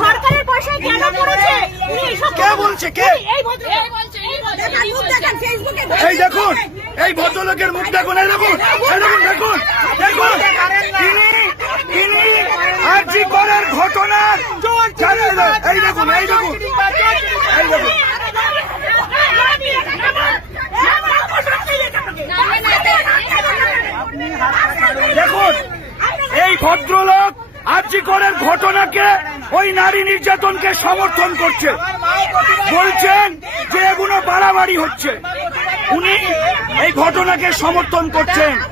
সরকারের পয়সায় কেন করেছে? কে বলছে? কে? এই দেখুন, এই ভদ্রলোকের মুখ দেখুন, এই দেখুন, এই দেখুন, দেখুন, দেখুন, তিনি আরজি করের ঘটনার এই দেখুন, এই দেখুন, এই দেখুন, দেখুন, এই ভদ্রলোক আরজি করের ঘটনাকে, ওই নারী নির্যাতনকে সমর্থন করছে, বলছেন যে এগুলো বাড়াবাড়ি হচ্ছে। উনি এই ঘটনাকে সমর্থন করছেন।